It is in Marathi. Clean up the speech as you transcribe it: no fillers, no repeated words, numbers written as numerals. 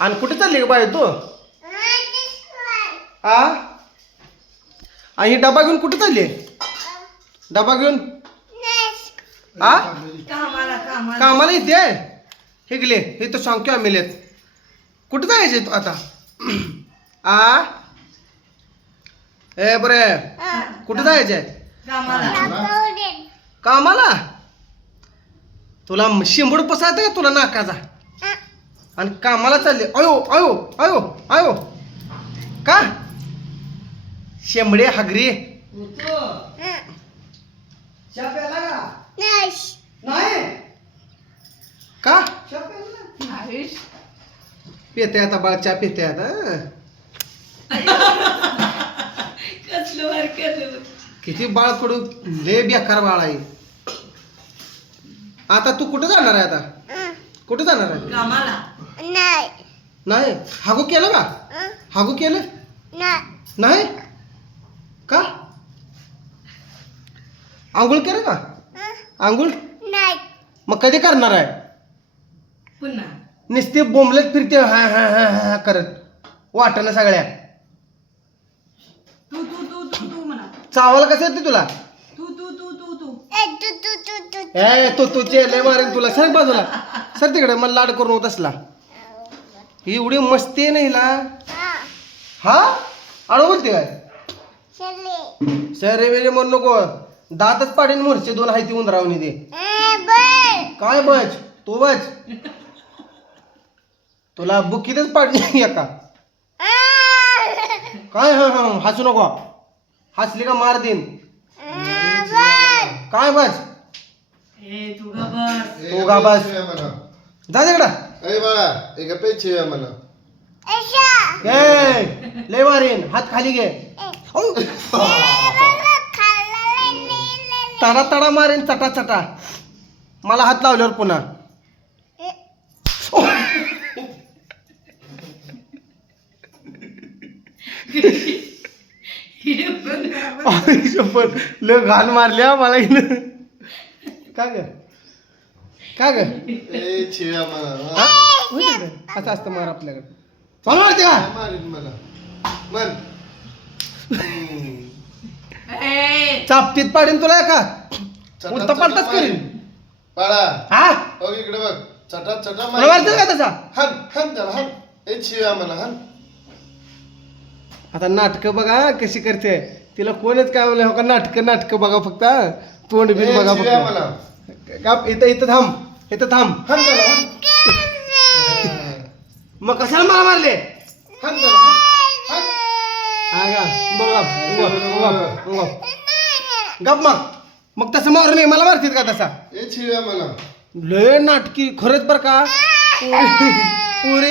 आणि कुठे चालली का बाई तू? आ आणि ही डबा घेऊन कुठे चालली? डबा घेऊन आ कामाला येते हिगले हे तर सांगतो आम्ही लेत. कुठे जायचे तू आता? आ ए बरे कुठे जायचंय कामाला? तुला शिंबूड पसायचं का तुला नाकाचा? आणि कामाला चालले? अयो अयो अयो अयो का शेंबडे हागरी नाही का पेते आता बाळ चहा पेते आता. किती बाळ कडू लय बेकार बाळ आहे. आता तू कुठं जाणार आहे? आता कुठं जाणार आहे? नाही हागू केलं का? हागू केलं नाही का? आंघोळ केलं का? आंघोळ मग कधी करणार आहे? पुन्हा नुसते बोंबलत फिरते हा हा हा हा करत वाटणं सगळ्या. तू तू तू तू तू म्हणा. चावायला कसं येते तुला? तू तू तू तू तू ए तू लय मारेन तुला. सर बाजूला सर तिकडे मला लाड करून होत असला. एवढी मस्ती आहे नाही ला. हा आडो बोलते काय? सर रे म्हणू नको. दातच पाडीन मोरचे दोन हायती उंदरावणी दे. काय बच तू बच तुला बुकीतच पाडली एका. काय हा हा हसू नको. हसली का मार देईन. काय बस तू गा बस. तू गा बस जा तिकडं. लय मारीन हात खाली घे. तडा तडा मारीन चटा चटा. मला हात लावल्यावर पुन्हा लय घाण मारल्या मला हिनं. का ग का ग असं असतं मार आपल्याकडे. मला मारते का? चापतीत पाडीन तुला का? उलटा पालटाच करीन. हा इकडे बघ चटा चटा मला मारते का तसा? हन हन त्याला हन हे शिव्या म्हणा हन. आता नाटकं बघा कशी करते. तिला कोणच काय म्हणलं हो का? नाटकं बघा फक्त. तोंड बिन बघा शिव्या फक्त. म्हणा इथं थांब इथं थांब. हन त्याला हन. मग कशाला मला मारले? हन त्याला हन. गप मग तसं मारू नये. मला मारतील का तसा? हे शिव्या म्हणा. लय नाटकी खरंच बर का. पुरी